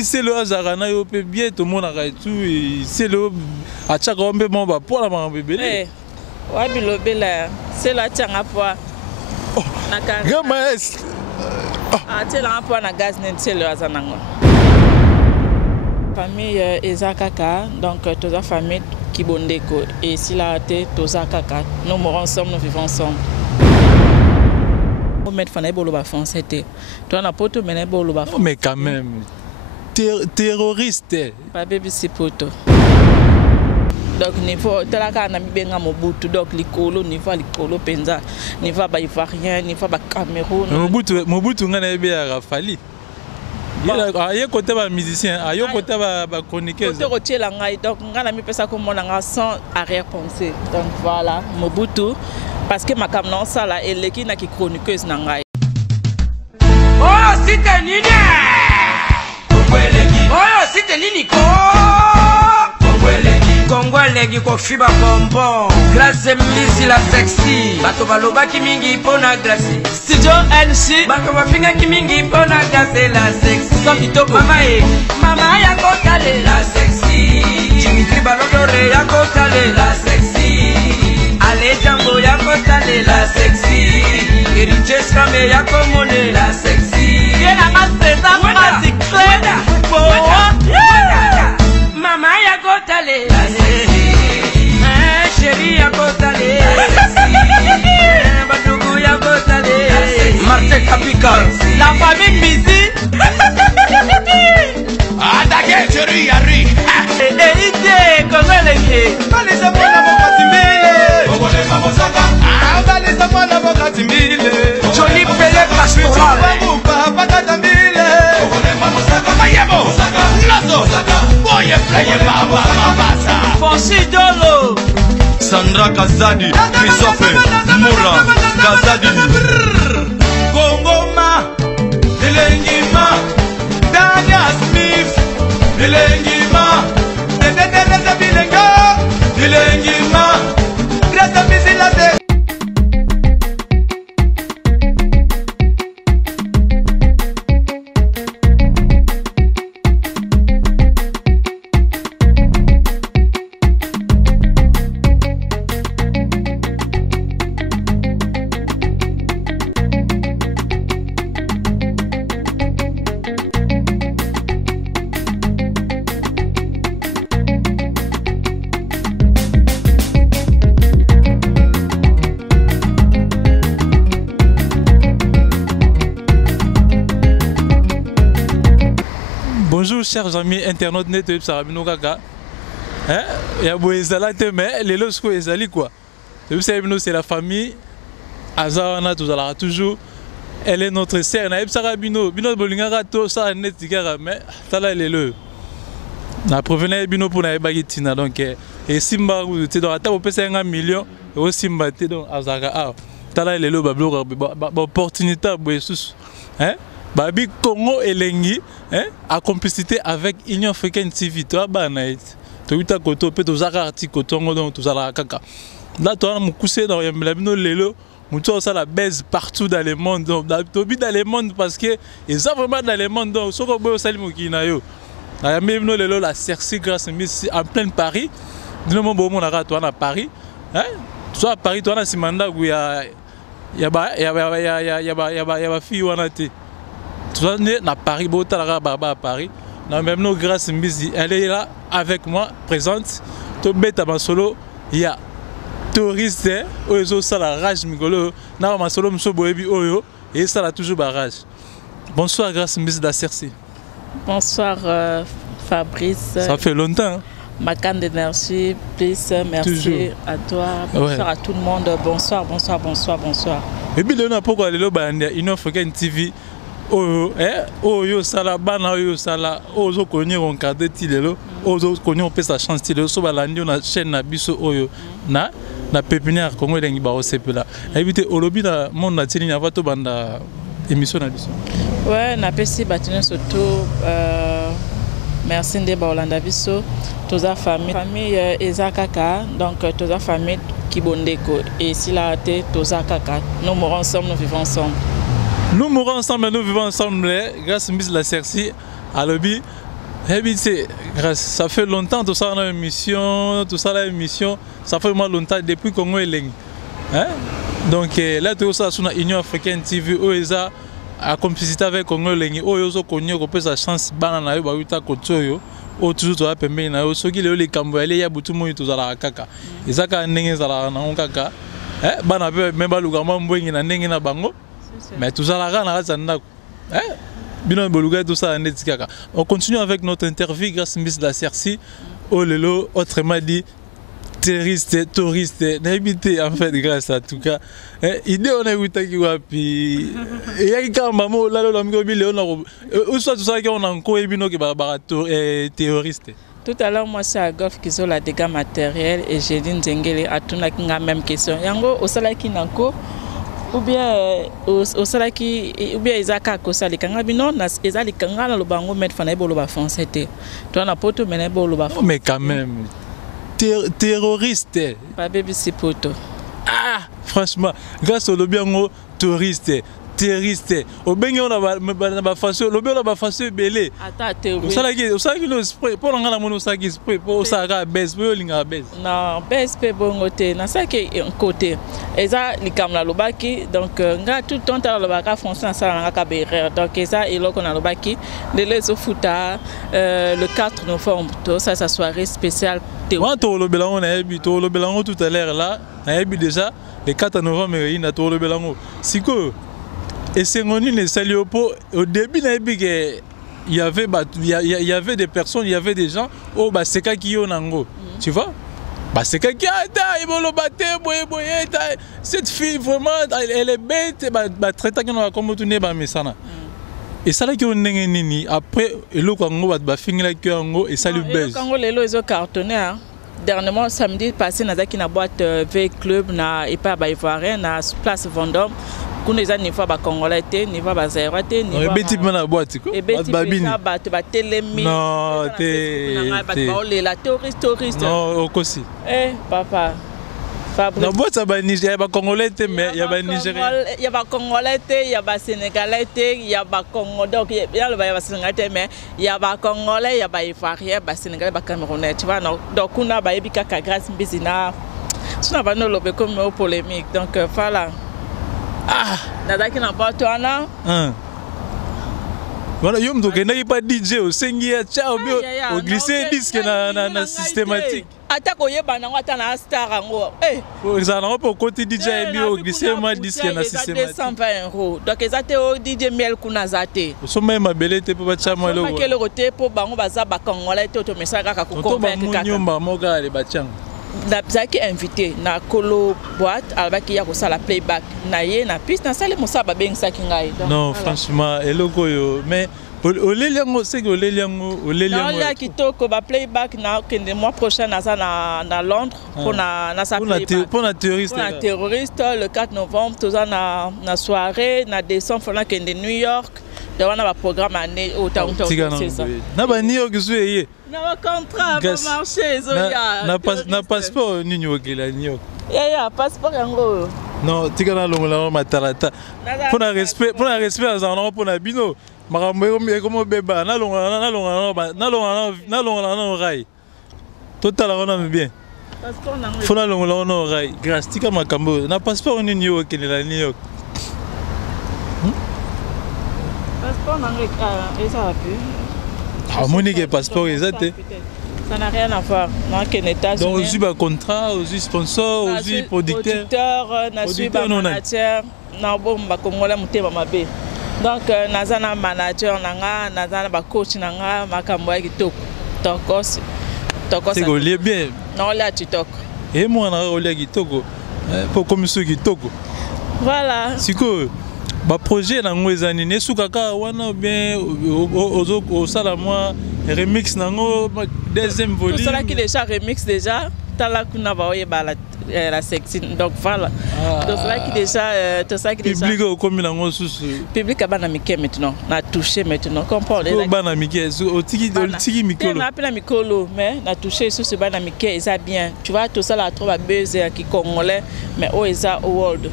Puis c'est le Azarana, il peut bien tout le monde arrête tout. C'est le à chaque homme bon bah pour la maman bébé. Ouais, bilobela. C'est la tianga poa. Grand maître. Ah, tu l'as pas na gaz c'est le Azanango. Famille Ezakaka, donc toute la famille Kibondeko et si la té Toza Kaka. Nous mourons ensemble, nous vivons ensemble. Mettre Fanaï Boloba français. Toi, n'a pas tout mené Boloba. Mais quand même, terroriste. Pas bébé c'est poto. Donc niveau telaka na mibenga Mobutu donc likolo niveau likolo penza niveau ba ivoirien niveau ba Cameroun. Mobutu ngana ebe ya Rafali. Il côté ba musicien, il côté ba chroniqueur. Côté rotier la ngai donc ngana mi pesa ko monanga sans arrière-pensée. Donc voilà, Mobutu parce que ma kamnon ça là eleki na ki chroniqueuse na ngai. Oh, c'était nini? Oh, c'était nini ko? Kongolegi ko fiba bonbon. Glace misi la sexy. Bato baloba ki mingi pona glace. Studio NC. Bato bapinga ki mingi pona glace la sexy. Mama ya kotale la sexy. Dimitri Balodore ya kotale la sexy. Ale Jambo ya kotale la sexy. Eriches Kame ya komone la sexy. Yena maseta magic clean. Mama ya kotale la sexy. Chérie ya kotale la sexy. Badougou ya kotale la sexy. Martin Kapika. La famille Mizi. Attaquez chérie ya ri. Ité Kongolegi. Baleza mwana mokatimbile. Kongole mamosaka. Baleza mwana mokatimbile. Johnny Pele Pastoral. Papa katambile. Kongole mamosaka. Mayebo. Loto. Boye pleye baba mabasa. Fonsi Dolo. Sandra Kazadi, Christophe Moura Kazadi. Kongoma. Elengima. Daniel Smith. Elengima. Dedededede bilenga. Elengima. Grâce misi la de. Bonjour chers amis internautes net web Sarabino Kaka. Il y a Boezala mais les lots ezali quoi. C'est la famille Azarana toujours. Elle est notre sœur. Na Sarabino bino bolingaka to ça net tigara mais tala lelo. Na provenait bino pour na bagitina donc et simba tu dois ta pesa 1 million et simba te donc Azara tala lelo ba bloga ba opportunité boesus. Babi Congo Elengi, a complicité avec Union Africaine TV. Toi, Banaït. Tu as vu ta peut aux articles, donc tout ça la caca. Là, tu as mon coussé dans le lelo. Tu as la baisse partout dans le monde. Donc, tu dans le monde parce que ils ont vraiment dans le monde. Donc, ce que vous savez, qui n'a eu. Même lelo la Cerci grâce en plein Paris. Dis-le mon beau monde à Paris. Tu as à Paris, tu as un simanda où il y a fille ou tu vois, à Paris, à Paris. Même nos grâce Mbizi, elle est là avec moi, présente. Tu bête à ma solo, il y a touristes, oyo ça la rage migolo. Na ma solo mso boebi oyo et ça la toujours barrage. Bonsoir grâce Mbizi da Cerci. Bonsoir Fabrice. Ça fait longtemps. Hein? Ma canne d'énergie, please, merci toujours. À toi, bonsoir à tout le monde, bonsoir. Et puis là pourquoi aller là Union Africaine TV. Oyo sala bana oyo sala ozo konye encadré tilelo ozo konye on peut sa chance tilelo so balandi na chaîne na biso oyo na pépinière Congo elengi ba osepela éviter olobi na monde na tini na to banda émission na biso. Ouais, na pesi batine surtout merci de Baolanda biso toza famille Ezakaka donc toza famille Kibondeko et si la té toza kaka nous mourons ensemble nous vivons ensemble. Nous mourons ensemble, nous vivons ensemble grâce à Miss la Cerci à l'obby. Ça fait longtemps tout ça dans l'émission, ça fait vraiment longtemps depuis Congo et Lengi. Hein? Donc là tout ça sur l'Union africaine TV, où ils ont à complicité avec Congo et Lengi, où ils ont connu qu'on peut sa chance banana yo ba uta kotoyo, où toujours tu as permis na yo soki les Cambodgiens ya butu mo itu zala kaka. Ezaka ndenge zala na kaka. Bana pe même ba lugama mbwengi na ndenge na bango. Mais tout ça la na zanda. On continue avec notre interview grâce à Miss de la Cerci. Oh lelo, autrement dit, terroriste, touriste, n'habité en fait grâce à tout cas. Idée on a eu taki wapi. Et y a quand maman là le l'amigo bile on a. Où soit tout ça qu'on a encore ebino qui barbara terroriste. Tout à l'heure, moi, c'est à Golf qui sont la dégâts matériels et j'ai dit Nzengele à tout la même question. Yango, au salaire qui n'a qu'au. Ou bien au salaki ou bien izaka ko sali kanga bino na ezali kanga na lobango met fana bolo ba français te toi na poto mena bolo ba mais quand même terroriste pas bébé si poto franchement grâce au lobiango touriste terroriste au bengi on a ba façon lobi on a ba façon belé ata terroriste au salaki le spray pour ngala mono saki spray pour saka base pour linga base non base pe bongo te na saki côté eza likamla lobaki donc nga tout temps ta lobaka français na sala nga ka berre donc eza eloko na lobaki les futa le 4 novembre to ça soirée spéciale on to lobelango na yebi to lobelango tout à l'heure là na yebi déjà le 4 novembre il na to lobelango siko. Et c'est au début, il y avait des personnes, il y avait des gens, oh, bah, c'est qui ont nango. Tu vois? Bah, c'est qui a cette fille, vraiment, elle est bête, bah, très tard qu'on va comme tourner, bah, mais ça, et ça, là, qui ont nini, après, le Congo, bah, finir la queue en et ça lui baise. Le Congo, les lois, ils ont cartonné, dernièrement, samedi passé, dans une boîte V-Club, na Epa Baïvoirien, na place Vendôme. Kuna eza niveau ba congolais te niveau ba zaïrois te niveau ba type na boîte ko babini ba telemi non te la touriste non okosi papa na boîte ba Niger ba congolais te mais ya ba nigérien ya ba congolais te ya ba sénégalais te ya ba congo donc ya le ba sénégalais te mais ya ba congolais ya ba ivoirien ba sénégalais ba camerounais tu vois donc kuna ba ebika ka grâce mbizina suna ba no lobe comme au polémique donc voilà. Nada qui n'a pas toi là. Voilà, yom donc n'a pas DJ au sengia ciao au glisser disque na systématique. Attaque au yeba na ngata na star ngo. Ça n'a pas côté DJ bio glisser ma disque na systématique. 220 €. Donc ezate au DJ miel kuna zate. So même ma belete pour bacha moi lo. Quel côté pour bango baza ba congolais to message ka ko convaincre kaka. Nyomba moga le bachang. Nabzaki invité na kolo boîte albaki ya kosala playback na ye na piste na sale mosaba bengisa kingai. Non franchement eloko yo mais oleliango c'est que oleliango na kitoko ba playback na kende mois prochain na Londres pour na sa playback pour na terroriste le 4 novembre toza na soirée na décembre fona kende New York on a un programme année autant c'est ça na ba New York zueye na contrat va marcher na passeport ni New York la New York ya passeport yango non tika na longola matalata pour un respect dans un pour na bino makambo comme beba na longola na rai total on bien passeport na faut na longola na rai grâce tika makambo na passeport ni New York ni la New York passeport na et ça va plus. Monique passeport exact. Ça n'a rien à voir. Donc aussi un contrat, aussi sponsor, aussi producteur. Producteur, manager, na bomba Congolais muteba mabe. Donc nazana manager nanga, nazana ba coach nanga makambo ya kitoko. Tokos. C'est que bien. Non là kitoko. Et moi na olia kitoko. Pour commission kitoko. Voilà. Siko ba projet na ngweza nini sukaka wana bien au sala moi remix nango deuxième volume ça qui déjà remix déjà tala kuna ba oyeba la sexy donc voilà donc ça qui déjà tout ça qui déjà public au comme nango susu public abana mike maintenant na toucher maintenant comprendre bana mike au tiki mikolo na appela mikolo mais na toucher susu bana mike ça bien tu vois tout ça la trop ba buzz qui congolais mais oh ça world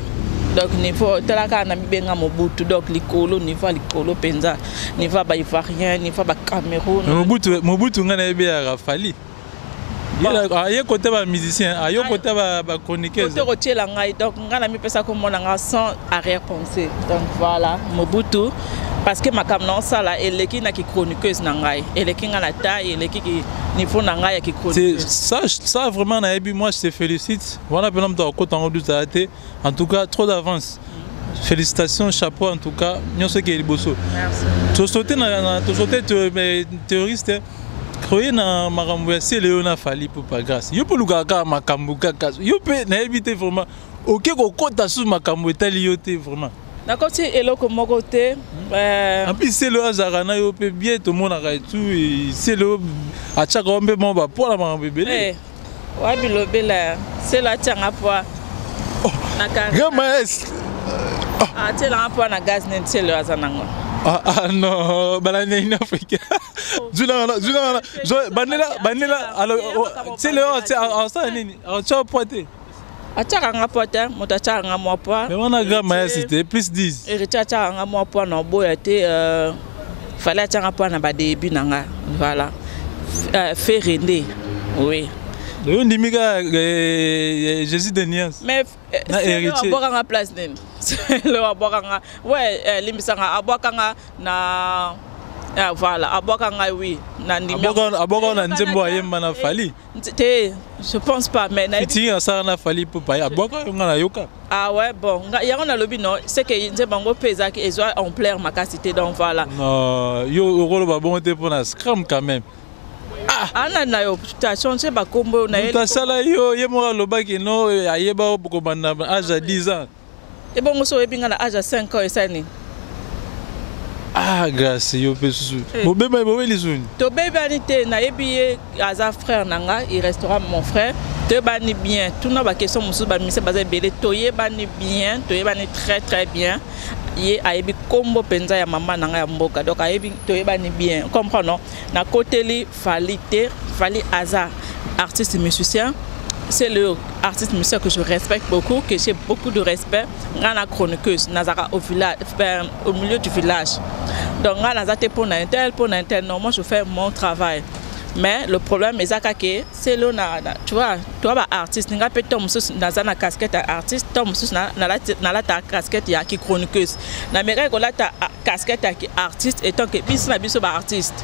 Donc niveau telaka na bibenga Mobutu donc likolo niveau likolo penza niveau ba Ivoirien niveau ba Cameroun. Mobutu ngana ebe ya Rafali. Il côté ba musicien, il côté ba chroniqueur. Côté rotier la ngai donc ngana mi pesa ko monanga sans arrière-pensée. Donc voilà, Mobutu parce que ma kamnon ça là eleki na ki chroniqueuse na ngai, eleki ngana ta eleki ki niveau na ngai ki chroniqueuse. Ça vraiment na ebi moi je te félicite. Voilà pendant que côté en tout cas trop d'avance. Félicitations, chapeau en tout cas. Nous sommes qui bosso. Merci. Tu sauté théoriste. Croyez na makambo ya c'est Léona Fali pour pas grâce. Yo pour lugaka makambo kaka. Yo pe na éviter vraiment. OK ko kota sous makambo etali yo te vraiment. D'accord, c'est eloko moko te. En plus c'est le hasard na yo pe bien tout monde a tout et c'est le a chaka ombe mo ba pour la makambo belé. Wa bilobela. C'est la tanga poa. Na ka. Gamaes. Ah, c'est la poa na gaz ne c'est le hasard nango. Ah non, balane in Afrique. Banela alors c'est le ça nini. Alors tu as pointé. Achaka nga pote, motacha nga mo poa. Mais on a grand c'était plus 10. Et rechacha nga mo poa na boya te fallait achanga poa na ba début nanga. Voilà. Fait render. Oui. Le ndimika Jésus de Nias. Mais c'est le abokanga place nen. C'est le abokanga. Ouais, limisanga abokanga na voilà, abokanga oui, na ndimika. Abokanga na nzembo ayemba na Fali. Je pense pas mais na Fitinga ça na Fali pour pas abokanga na yoka. Ah ouais bon, ya on a lobi non, c'est que nzembango pesa ki ezo en plaire ma capacité donc voilà. Non, yo rolo ba bon te pour na scram quand même. Ah na yo ta changé ba kombo na ta sala yo yemo lobaki no ayeba ko banda âge à 10 ans. Et bon so ebinga na âge à 5 ans esani. Ah grâce yo pesu. Mo beba bo lisuni. To beba ni te na ebiye aza frère nanga, il restera mon frère. Te bani bien. Tout na ba question musu ba mise baza belé toye bani bien, toye bani très très bien. Ye ayebi kombo penza ya mama nanga ya mboka donc ayebi toyebani bien comprendre na côté li Fali Aza artiste musicien c'est le artiste musicien que je respecte beaucoup que j'ai beaucoup de respect ngana chroniqueuse nazara au village au milieu du village donc ngana zate pour intel non moi je fais mon travail. Mais le problème est que c'est le tu vois artiste n'inga peut tom sus dans una casquette artiste tom sus na la ta casquette ya qui chroniqueuse na mera ko la ta casquette qui artiste et tant que bis na biso ba artiste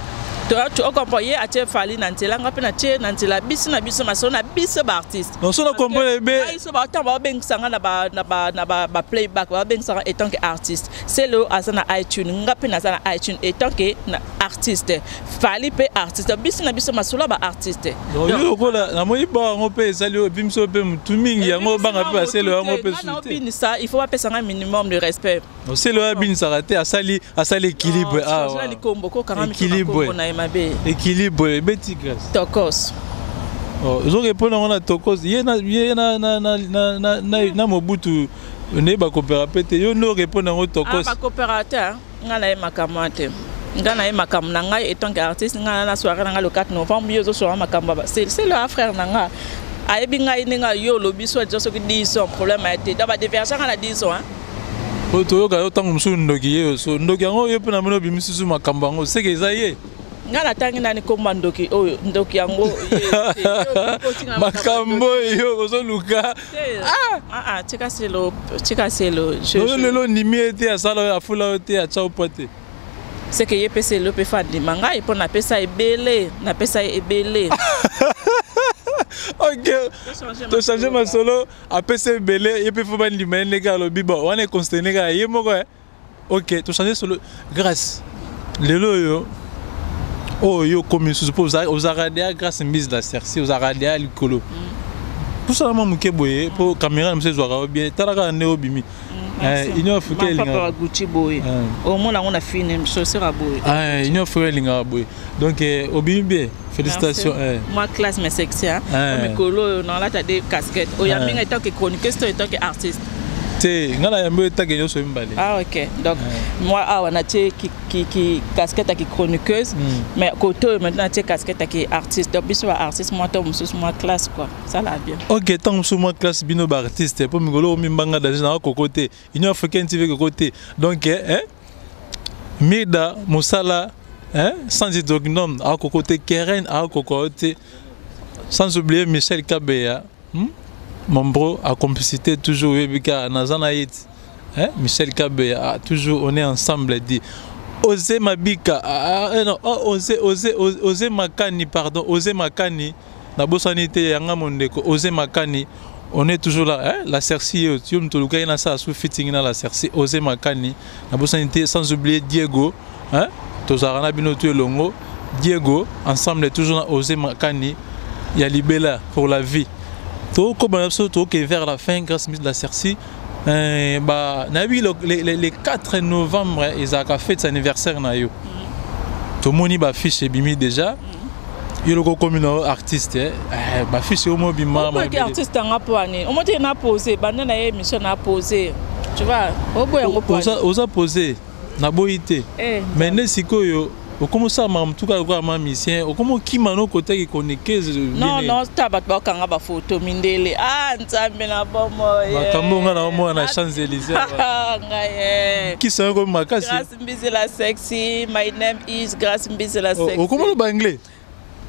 tu comprends hier a te Fali nantela nga pe na te nantela bis na biso maso na biso ba artiste non so na comprendre be biso ba tant ba beng sanga na ba playback ba beng sanga et tant que artiste c'est le azana iTunes nga pe na zana iTunes et tant que artiste Fali pe artiste bis na biso maso la ba artiste yo ko la na moi ba ngo pe sali o bimso pe mutumingi yango banga pe c'est le ngo pe souté ça il faut pas payer un minimum de respect c'est le bin sarate asali équilibre équilibre beti grâce tokos zo répondre on a tokos na Mobutu ne ba coopérateur yo no répondre on tokos ba coopérateur ngala e makamate ngana e makam nanga et tant qu'artiste ngana na soirée nanga le 4 novembre yo zo soirée makamba c'est le frère nanga ayebi ngai ninga yo lobi so jo so ki 10 ans problème a été d'aba diversion à la 10 ans hein otoyoka yo tango musu ndoki ye so ndoki yango yo pe na mino bimisusu makambo yango c'est que ça y est ngana tangi nani komba ndoki oyo ndoki yango makambo yo ozo luka tika selo lelo nimi ete asala afula ete acha pote c'est que yepese le pe fandi manga ipo na pesa ebele OK to changer ma solo après c'est belé et puis faut pas lui mettre les gars le bibo on est constaté gars yé moko OK to changer solo grâce lelo yo oh yo comme suppose aux aradia grâce mise la serci aux aradia likolo tout ça maman muke boye pour caméra monsieur zora bien talaka ne obimi union africaine papa Gucci boye au moins on a fini chaussure à boye union africaine boye donc obimi bien félicitations moi classe mais sexy hein mais colo non là tu as des casquettes o ya minga tant que chroniqueuse toi tant que artiste Ah ok, donc moi on a qui casquette qui chroniqueuse, mais côté maintenant tu casquette qui artiste. Donc biso artiste moi classe quoi, ça là bien. Ok, tant que moi classe bino artiste pour migolo mimbanga dans côté, Union africaine TV côté. Donc Mida Moussala sans hydrognome à côté Keren à côté, sans oublier Michel Kabeya. Mon bro a complicité toujours Webika Nazanaït. Michel Kabe a toujours on est ensemble dit Osé Mabika non Osé Makani pardon Osé Makani na bosanité yanga mondeko Osé Makani on est toujours là la Cerci tu me toluka ina sa sous fitting na la Cerci Osé Makani na bosanité sans oublier Diego tozarana bino tu longo Diego ensemble toujours na Osé Makani ya libela pour la vie. Tout comme vers la fin, grâce à la Cerci, le 4 novembre, ils ont fait son anniversaire. Tout le monde a fiché Bimi déjà. Il y a comme un artiste. Il fiché au mot Bima. Il y a un artiste qui a posé. Il a posé. Il a posé. Tu vois, il a posé. Il a posé. Mais si comment ça m'a tout cas ma mission comment qui mano côté qui connaît non tabat ba kanga ba photo mindele nzambe na bomo makambo na mo na Champs-Élysées qui sont comme makasi Grace Mbizela Sexy, my name is Grace Mbizela Sexy. Comment le anglais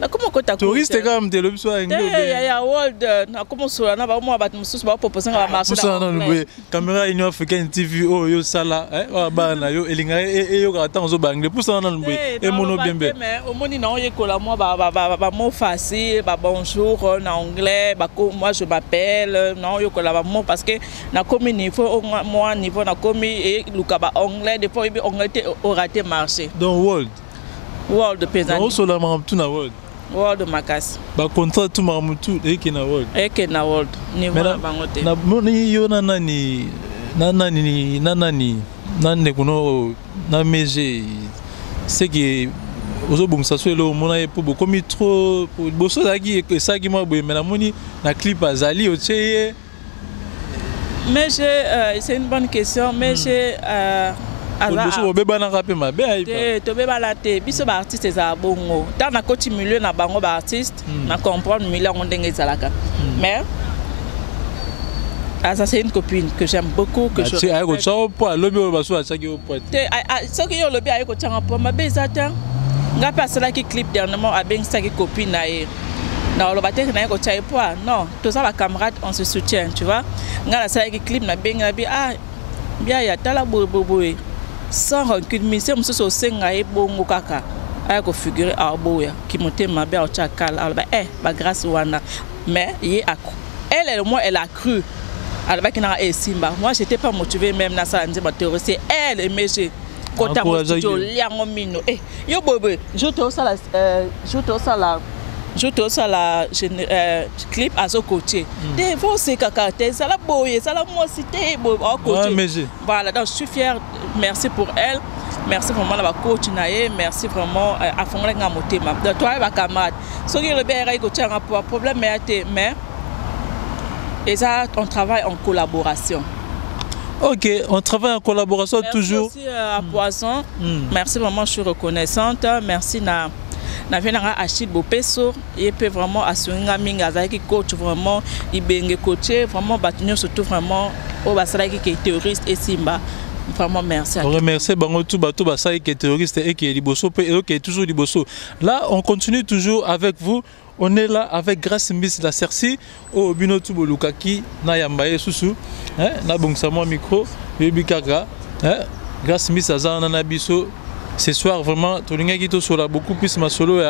na comment kota touriste comme de l'option anglais ya world na comment so na ba mo ba mususu ba proposer ba marché ça non le caméra Union africaine TV yo sala ba na yo elinga yo ka zo ba anglais pour ça non le et mono bien bien mais au moni na ye kola moi ba mo facile ba bonjour en anglais ba moi je m'appelle non yo kola ba mo parce que na comme niveau moi niveau na comme et luka ba anglais des fois anglais au raté marché donc world pesant on so la tout na world World Makas. Ba contrat tout mamutu na world. Na world. Niveau na bangote. Na moni yo nani kuno na meje. C'est que ozo bungsa so elo mona e pour comme trop boso zaki ça qui moi mais na moni na clip azali o tcheye. Mais c'est une bonne question mais j'ai alors beba na rapé ma be ai to beba la te biso ba artiste za bongo dans na côté milieu na bango ba artiste na comprendre milieu on ndenge zalaka mais ça c'est une copine que j'aime beaucoup que je ai ko so po lobi o baso achaki o po te so ki yo lobi ai ko tanga po ma be zata nga pasala ki clip dernièrement a ben sa ki copine na e na lo baté na ko chai po non tous ça ba camarade on se soutient tu vois nga la sa ki clip na ben na bi bien ya tala boboboe sans rancune mission muso senga e bongo kaka ay ko figurer a boya qui monte ma be au chakal ba grâce wana mais elle moi elle a cru alba kina e simba moi j'étais pas motivé même na ça ndima terroriste elle aimait kota mo studio liango mino yo bobo je te ça la clip à ce côté des fois c'est kaka ça la boye ça la moi cité au côté voilà donc je suis fier merci pour elle merci vraiment la coach naé merci vraiment à fond la motema de toi et camarade ce qui le bien ko tient rapport problème mais et ça on travaille en collaboration. Ok, on travaille en collaboration merci toujours. Merci à Poisson. Merci vraiment, je suis reconnaissante. Merci na venanga Achille Bopeso, il peut vraiment assurer minga qui coach vraiment, il benge coacher vraiment bâtir surtout vraiment au basala qui est terroriste et Simba. Vraiment merci. On remercie bango tout bateau basala qui est terroriste et qui est liboso et qui est toujours liboso. Là, on continue toujours avec vous. On est là avec Grace Mbizela Cerci au Binotu Bolukaki na yambaye susu na bongsamo micro bibikaka Grace Mbizela na biso ce soir vraiment tolinga kito sola beaucoup plus ma solo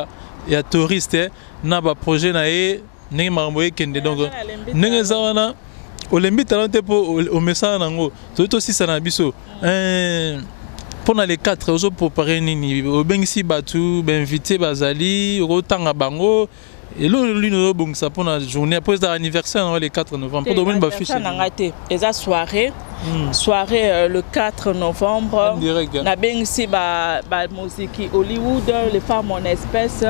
ya touriste na ba projet na e ndenge mamboye kende donc ndenge zawana olembi talente po o message nango to sisa na biso pendant les 4 ozo préparer nini obengisi batu ben invité bazali rotanga bango Et là, lui, ça pour la journée, après l'anniversaire, le 4 novembre. Pour donner une baffiche. Et ça, soirée le 4 novembre. Na bengsi ba musique Hollywood, les femmes en espèce,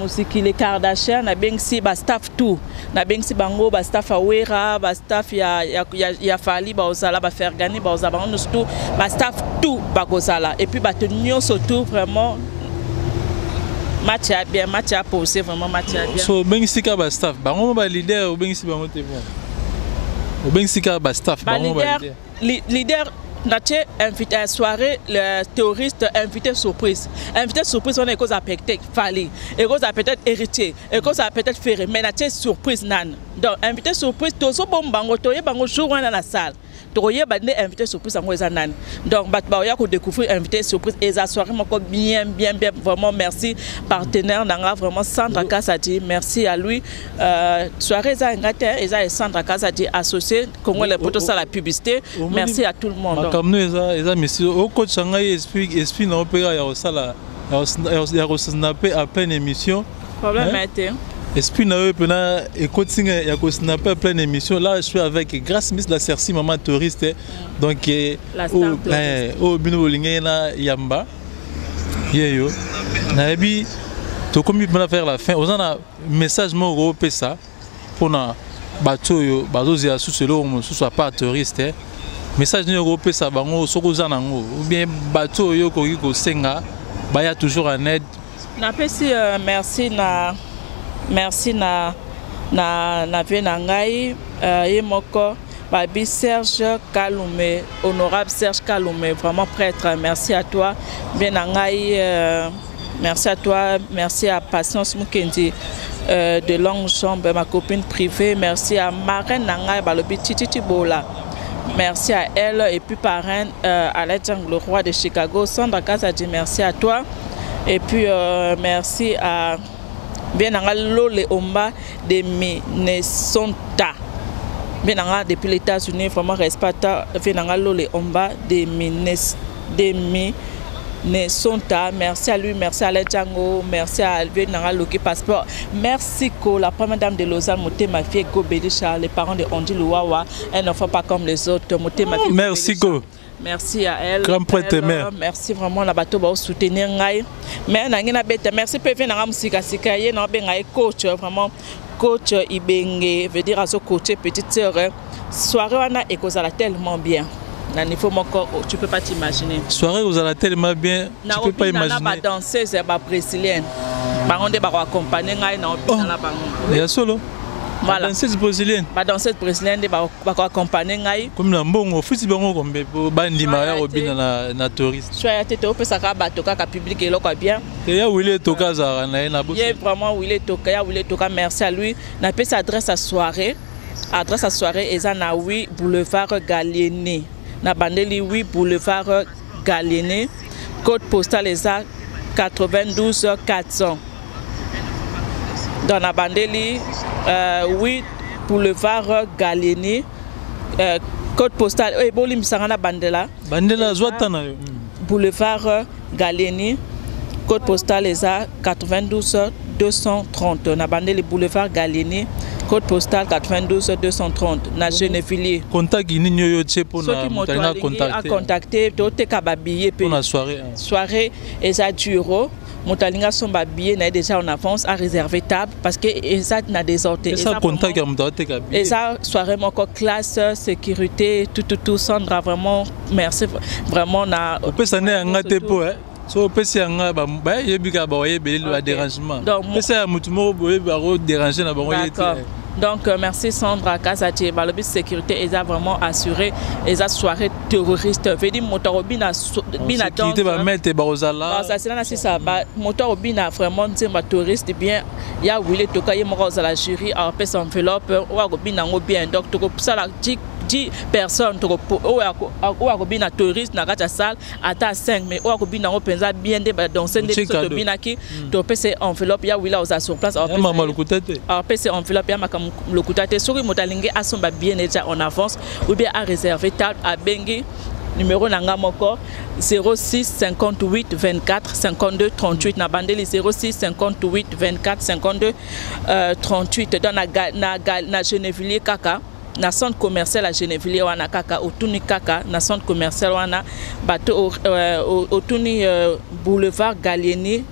musique les Kardashian, na bengsi ba staff tout. Na bengsi bango ba staff Awera, ba staff ya Fali ba ozala ba Fergani ba ozala ba tout, ba staff tout ba kozala. Et puis ba tenir surtout vraiment match a bien, match a posé vraiment match a bien. So bengsi ka ba staff, bango ba leader ou bengsi bango te bon. Ou bengsi ka ba staff, bango ba leader. Nature invité à soirée, le terroriste invité surprise. Invité surprise, on est cause à peut-être Fali, et cause à peut-être héritier, et cause à peut-être Ferré, mais nature surprise nan. Donc invité surprise, tout ça bon bango, toye bango jour dans la salle. Toye bandé invité surprise en cause nan. Donc batbaoya qu'on découvrir invité surprise et ça soirée encore bien vraiment merci partenaire nanga vraiment Sandra Kasadi, merci à lui. Soirée ça ngate et ça Sandra Kasadi associé Congolais pour tout ça la publicité. Merci à tout le monde. Comme nous, les amis, au coach Shanghai explique dans l'opéra, il y a aussi à pleine émission. Problème était. Esprit n'a pas écoute il y a snapper pleine émission. Là, je suis avec grâce Miss la Cerci maman touriste. Donc au bino lingena yamba. Yeyo. Na bi to comme il faire la fin. Aux un message mo européen ça pour na bateau yo bateau ya sous le monde soit pas touriste. Message européen ça bango sokoza nango ou bien bateau yo ko senga ba ya toujours en aide. Na pesi merci na vie na ngai yemoko babi Serge Kalume, honorable Serge Kalume, vraiment prêtre, merci à toi bien na ngai merci à toi, merci à Patience Mukendi de Longchamp, ma copine privée, merci à Marraine na ngai balobi Titi Bola. Merci à elle et puis parrain Alexandre le roi de Chicago. Sandra Kasadi, merci à toi. Et puis merci à Bienanga le Omba de Minnesota. Bienanga depuis les États-Unis, vraiment respecta Bienanga le Omba de Minnesota. Merci à lui, merci à Alexandre, merci à Bienanga Loki Passeport. Merci ko la première dame de Lausanne, ma fille Go Bédécha, les parents de Ondi Louawa, elles ne font pas comme les autres. Merci Go. Merci à elle. Grand prêtre mère. Merci vraiment la bateau pour soutenir ngai. Mais nangina bête. Merci PV nanga musika sikaye na benga coach vraiment coach Ibenge veut dire à ce coach petite sœur. Soirée wana ekozala tellement bien. Na niveau moko tu peux pas t'imaginer. Soirée ekozala tellement bien. Tu peux pas imaginer. Na ba danseuse ba brésilienne. Ba onde ba accompagner ngai na la bango. Ya solo. Voilà. Danseuse brésilienne. Ba danseuse brésilienne de ba accompagner ngai. Comme na mbongo futi bango kombe bandi maya obina na touriste. Soya tete opesa ka bato ka public eloko bien. Ya wile toka za na bosse. Il vraiment wile toka ya wile toka merci à lui. Na pesa adresse à soirée. Adresse à soirée eza na 8 boulevard Gallieni. Na bandeli 8 boulevard Gallieni. Code postal eza 92 400. Dans la bandeli 8 boulevard Gallieni, code postal bolim sangana bandela zwatana boulevard Gallieni, code postal eza 92 230 na bandeli boulevard Gallieni, code postal 92 230 na Gennevilliers. Contact ni nyoyo tche pour na contacter to te kababiye pe pour soirée eza duro. Motalinga son billet n'est déjà en avance à réserver table parce que ça n'a des hôtels. Et ça contact et ça soirée mon classe sécurité tout Sandra vraiment merci vraiment na. On peut s'en aller en gatepo hein. So peut s'y en ba yebika ba yebeli le dérangement. Donc c'est un mutumo boye ba déranger na bango yeti. Donc merci Sandra Kasati, balobi sécurité eza vraiment assuré eza soirée terroriste veut dire moto bina sécurité ba mettre ba ozala ça c'est là c'est ça ba moto bina vraiment nzemba touriste bien ya wile toka ye moko ozala jury a pesa enveloppe wa go bina ngo bien donc to ko sala 10 personnes ou akobina touriste na kati ya salle ata 5 mais ou akobina ngo penza bien de danser de to bina ki to pesa enveloppe ya wila oza sur place mama lokutate pesa enveloppe ya makam lokutate soki motalingi asomba bien déjà en avance ou bien à réserver table à bengi numéro nanga moko 06 58 24 52 38 na bandeli 06 58 24 52 38 dans na Gennevilliers kaka na centre commercial à Gennevilliers wana kaka otuni kaka na centre commercial wana bato otuni boulevard Gallieni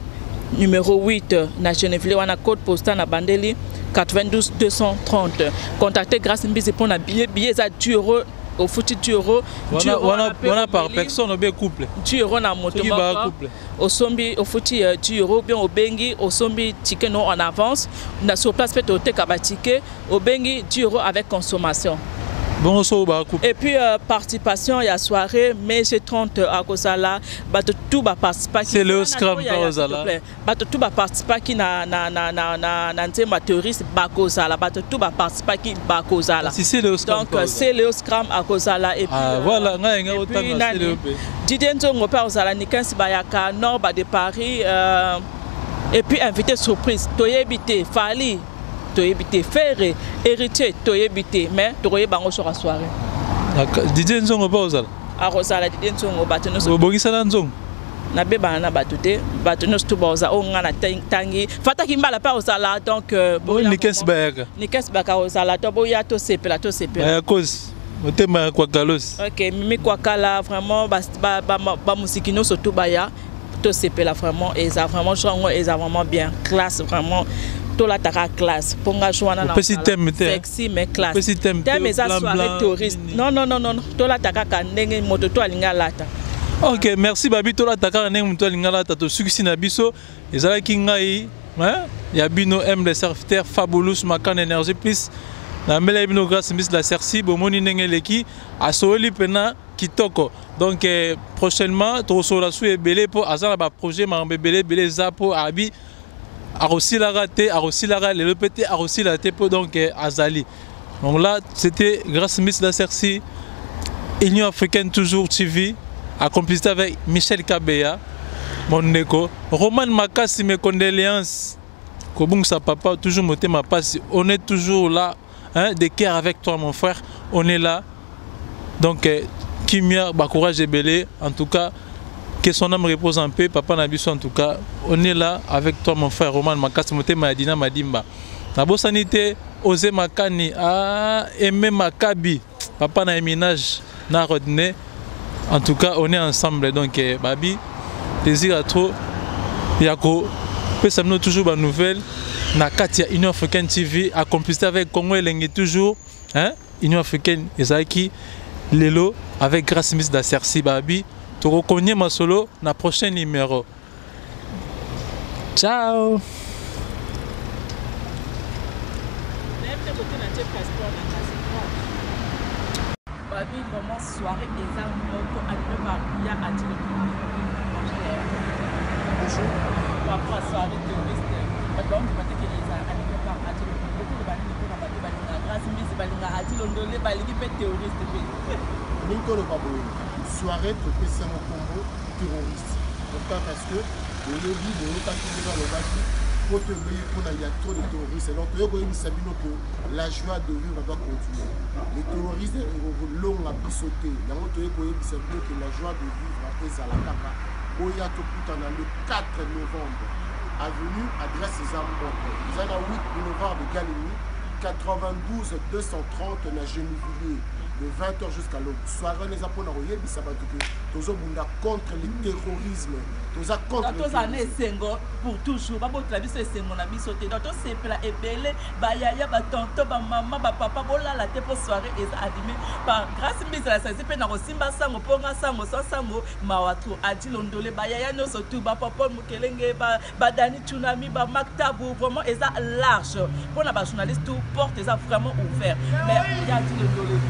numéro 8 na Gennevilliers wana code postal na bandeli 92 230. Contactez grâce Mbizi pour na billet za 10 € au foutu 10 €. On par personne au bien couple. 10 € na moto couple. Au sombi au foutu 10 € bien au bengi au sombi ticket non en avance. Na sur place peut au tekaba ticket au bengi 10 € avec consommation. Bon, et puis participation il y a soirée mais j'ai 30 à Kozala bato tout ba participer c'est le scrum Kozala bato tout ba participer qui na nzemba terroriste ba Kozala bato tout ba participer qui ba Kozala si c'est le scrum donc c'est le scrum à Kozala et puis voilà nga autant c'est le Didier Nzongo pa Kozala ni 15 bayaka nord ba de Paris et puis invité surprise toyebité Fali toyebité Ferré héritier toyebité mais toyé bango sur la soirée Didier Nzongo pa Ozala a Rosala Didier Nzongo bateno so bongisa na Nzongo na beba na batute bateno sto boza o ngana tangi fata kimbala pa Ozala donc ni kens baka Ozala to boya to sepela ya cause motema kwa galos OK mimi kwa kala vraiment ba musiki no surtout baya to sepela vraiment et ça vraiment chango et ça vraiment bien classe vraiment to la taka classe ponga joana na sexy mais classe thème eza soirée touriste non to la taka ka ndenge moto to alinga lata. OK merci babi to la taka ndenge moto alinga lata to succès na biso ezala kingai ya bino M les serviteurs Fabulous Makan énergie plus na mbele bino grâce Miss la Cerci bomoni ndenge leki asoli pena kitoko donc prochainement to sola su ebele po azala ba projet ma belé zapo abi Arossi la raté, Arossi la le petit Arossi la tepo donc Azali. Donc là c'était grâce Miss la Cerci, Union africaine toujours TV, à complicité avec Michel Kabeya, mon neko, Roman Makassi mes condoléances. Kobung sa papa toujours monté ma passe, on est toujours là, hein, de cœur avec toi mon frère, on est là. Donc Kimia, courage et belé, en tout cas. Que son âme repose en paix, papa Nabiso en tout cas. On est là avec toi mon frère Roman Makassi, Madina Madimba. Nabo sanité, Osé Makani, Aimé Makabi, papa na éminage, na rodné. En tout cas, on est ensemble. Donc, Babi, plaisir à trop. Yako, nous toujours une nouvelle. Na Katia, Union Africaine TV, à complicité avec Congo et Lengi toujours. Hein? Union Africaine, Ezaki, Lelo, avec Grâce Miss da Cerci, Babi. Tu reconnais ma solo dans le prochain numéro. Ciao. Babi commence soirée et ça moto animé par Bia à bonjour. Après soirée touriste. Donc tu vas te dire les animé par Atilo. Beaucoup de banni pour la bateau balinga. Grâce Miss balinga Atilo ndolé balingi pe terroriste pe. Nico le babou. Soirée pour passer mon combo terroriste. Pourquoi? Parce que le lobby de l'OTAN qui est dans le bâti, pour te payer pour il y a trop de terroristes. Donc, il y a que la joie de vivre doit continuer. Les terroristes, ils l'ont sauté. Il y a que la joie de vivre après Zalakaka. Il y a tout le 4 novembre. Avenue, adresse Zambon. Ils ont 8 boulevard de Galini, 92 230 na Gennevilliers. De 20h jusqu'à l'aube. Soirée les Japonais ça va contre le terrorisme. Tous années sengo pour toujours. Babo traverser sengo na biso te. Dans c'est pla ebele ba yaya ba tonto ba maman ba papa bola la te pour soirée et animé par grâce mise la saisi pe na kosimba sango ponga sango sango mawatu adilondole ba yaya no surtout ba papa mukelenge ba dani tsunami ba maktabu vraiment eza large. Pour na ba journaliste tout porte eza vraiment ouvert. Mais il y a adilondole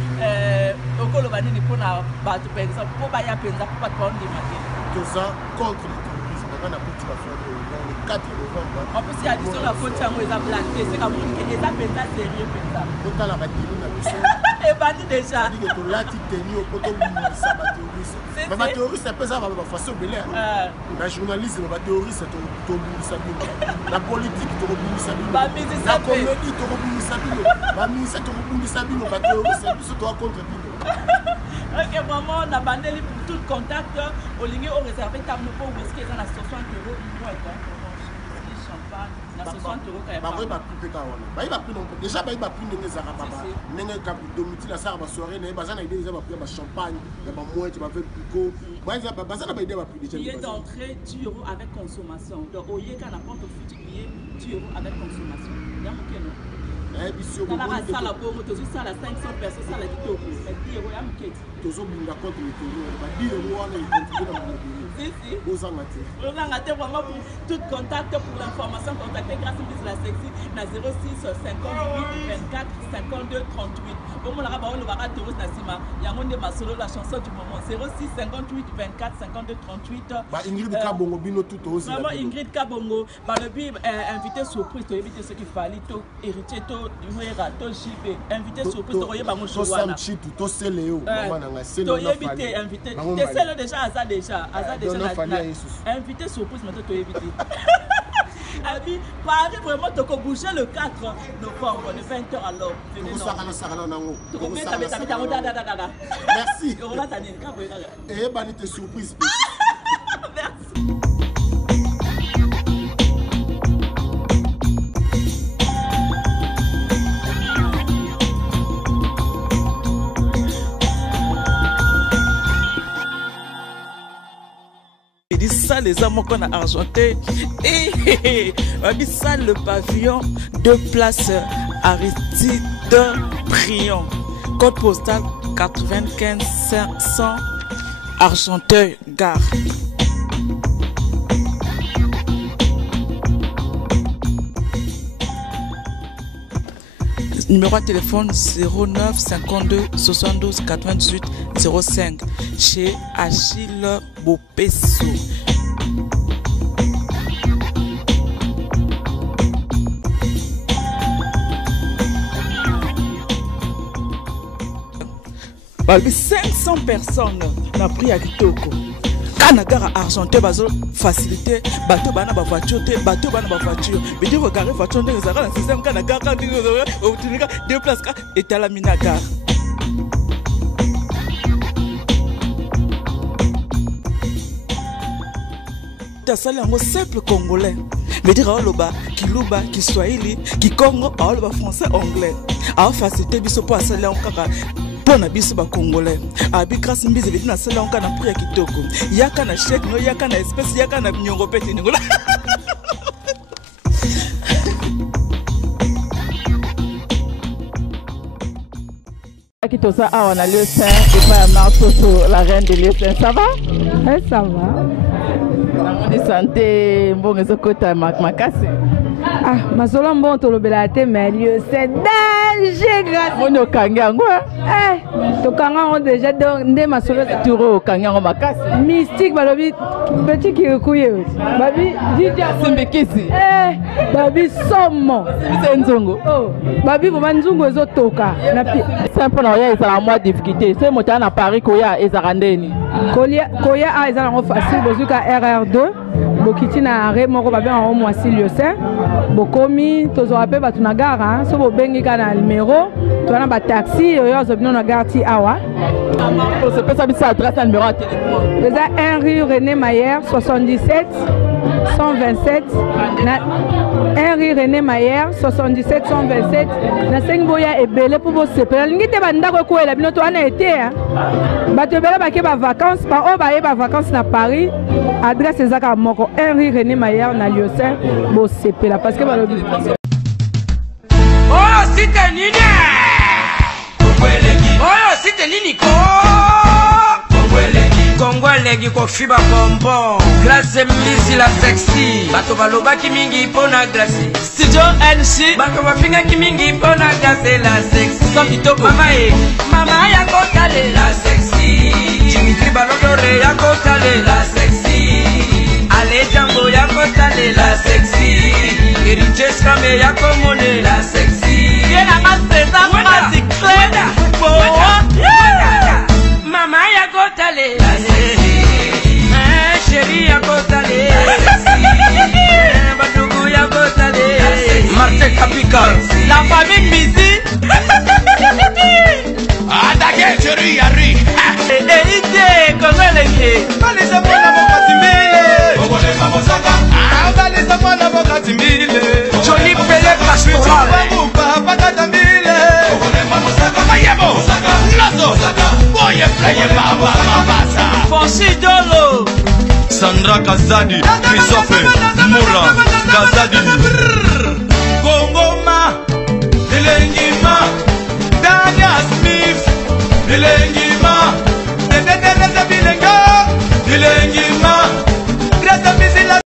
okolo banini pona ba par exemple pour ba ya penza pour pas prendre des maquets. Tout ça contre le terrorisme. On a beaucoup de faire dans le 4 novembre. En plus, il y a des la faute à moi, ils ont planté. C'est comme on dit qu'ils ont fait ça sérieux. Quand on a bâti, on a mission. Et bâti déjà. On dit que là, tu t'es mis au poteau de ça, terroriste. Mais terroriste, c'est pas ça, va façon belle. La journaliste, la terroriste, c'est ton la politique, ton la comédie, ton la ministre, ton terroriste, c'est toi contre Ok, vraiment, on a bandé pour tout contact. Au ligne, on réserve ta pour whisky, ça a 60 €. Champagne, na 60 €. Déjà, il va plus de ça. Domiti la salle, soirée, il va plus champagne, il va moins, il va faire pico. Billet d'entrée 10 € avec consommation. Donc, au lieu qu'à n'importe quel billet 10 € avec consommation. Il y a un non. Dans la salle, ça la 500 personnes, ça la dit au plus. 10 €, il y a un quai. Tous les gens contre le tour, 10 € on a vraiment pour tout contact, pour l'information, contactez grâce à la sexy, na 06 58 24 52 38. Bon, on a le barat de Nasima, il y a un ma solo, la chanson du moment. 06 58 24 52 38. Ingrid Kabongo, Bino tout aussi. Vraiment, Ingrid Kabongo, le but invité surprise, tu éviter ce qu'il fallait, tu héritier, tu Nuera, tu JB, invité surprise, tu voyais Bango Chowana. Tu sais Léo, tu éviter, invité. Tu sais déjà, Aza déjà. Invité surprise, maintenant tu éviter. Paris, vraiment, tu peux bouger le 4 novembre, le 20h alors. Merci. Et banite surprise. Merci. Ça les amants qu'on a argenté et ça le pavillon de place Aristide Briand, code postal 95 500 Argenteuil Gare. Numéro de téléphone 09 52 72 98 05 chez Achille Bopesso. Balbi 500 personnes na pris à Kitoko. Kana gare argenté bazo facilité bateau bana ba voiture te bateau bana ba voiture. Mais dire regarder voiture ndenge za na système kana gare quand au tunika deux places ka et à la mina gare. Tasali yango simple congolais. Mais dire oloba kiluba kiswahili kikongo oloba français anglais. A facilité biso po asali yango kaka pona biso ba congolais. Abi grâce mbize vedi na sala yango na prix ya kitoko. Yaka na chèque no yaka na espèce yaka na nyongo pete ningola. Qui tout ça on a le sein et pas Marteau sur la reine de l'Est. Ça va? Oui, ça va. On est santé, bon ezokota makasi. Ah, masolo mbon tolobela te mais lieu c'est danger grâce. Mon okanga ngo. Eh, tokanga on déjà ndé masolo turo okanga ngo makasi. Mystique balobi petit kirikuye. Babi Didia Simbekisi. Eh, babi somo. C'est nzongo. Oh, babi vraiment nzongo ezotoka. Na pi. Simple na ya ezala moi difficulté. C'est mota na Paris koya ezarandeni. Koya a ezala ngo facile bozuka RR2. Bokiti na arrêt moko babe en moisi lieusain. Bokomi tozora pe batu na gare so bobengi kana numéro tona ba taxi oyo azobino na gare ti awa. On se peut savoir ça adresse numéro à téléphone. Déjà 1 rue René Mayer 77 127 na 1 rue René Mayer 77 127 na Sengboya ebele pour bo sepela lingi te bandako ko ela bino to ana été bato ebele ba ke ba vacances pa o ba ye ba vacances na Paris adresse ezaka moko 1 rue René Mayer na Lieusaint bo sepela parce que ba lobi oh c'était nini oh c'était nini ko Kongolegi ko fiba bonbon Glace misi la sexy Bato baloba ki mingi pona glace Studio NC Bato bapinga ki mingi pona glace la sexy Mama ya kotale la sexy Dimitri Balodore ya kotale la sexy Ale Jambo ya kotale la sexy Erije Skame ya komone la sexy Yena maseza mwati kleda Mama ya kotale chérie ya kotale Badougou ya kotale Martin Capical la famille Misi Attaquez chérie Yari balisa mwana bokati mbile okolema mosaka balisa mwana bokati mbile Johnny Pele Pastoral bakata mbile okolema mosaka mayebo nazo boye pleye baba mabasa Fonsi Dolo Sandra Kazadi Christophe Moura Kazadi Gongoma Elengima Dania Smith Elengima Bilenga Elengima